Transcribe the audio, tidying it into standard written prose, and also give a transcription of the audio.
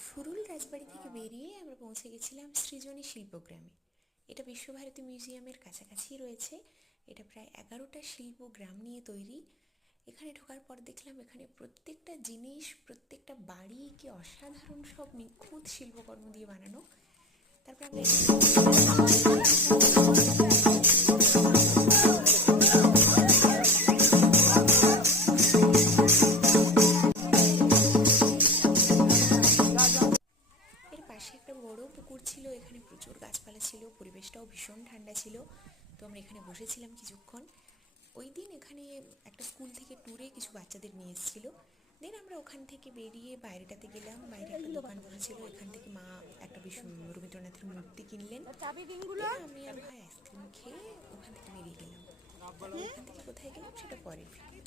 ফুরুল রাজবাড়ি থেকে বেরিয়ে আমরা পৌঁছে গেছিলাম সৃজনী শিল্পগ্রামে। এটা বিশ্বভারতী মিউজিয়ামের কাছাকাছি রয়েছে। এটা প্রায় 11টা শিল্প গ্রাম নিয়ে তৈরি। এখানে ঢোকার পর দেখলাম এখানে প্রত্যেকটা জিনিস, প্রত্যেকটা বাড়ি কি অসাধারণ, সব নিখুঁত শিল্পকর্ম দিয়ে বানানো। তারপর আমরা এর পাশে একটা বড় পুকুর ছিল, এখানে প্রচুর গাছপালা ছিল, পরিবেশটাও ভীষণ ঠান্ডা ছিল। তো আমরা এখানে বসেছিলাম কিছুক্ষণ। ওই দিন এখানে একটা স্কুল থেকে ট্যুরে কিছু বাচ্চাদের নিয়ে এসেছিলো। দেন আমরা ওখান থেকে বেরিয়ে বাইরেটাতে গেলাম। বাইরে একটা দোকান বসেছিল, এখান থেকে মা একটা রবীন্দ্রনাথের মূর্তি কিনলেন। দেন আমি আর ভাই আইসক্রিম খেয়ে ওখান থেকে বেরিয়ে গেলাম। তারপর ওখান থেকে কোথায় গেলাম সেটা পরের ভিডিও।